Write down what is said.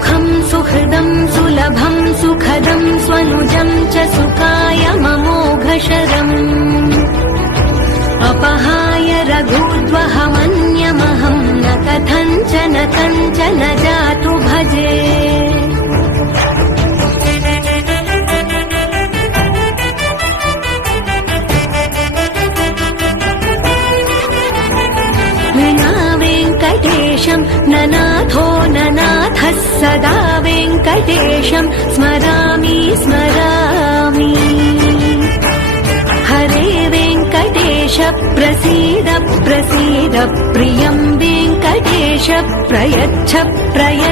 सुखं सुहृदं सुलभं सुखदं स्वनुजं च सुखाय ममोघशरम् अपहाय रघुद्वहमन्यमहं न कथञ्चन कञ्चन जातु भजे ननाथो ननाथः सदा वेङ्कटेशं स्मरामि स्मरामि हरे वेङ्कटेश प्रसीद प्रसीद प्रियं वेङ्कटेश प्रयच्छ प्रयच्छ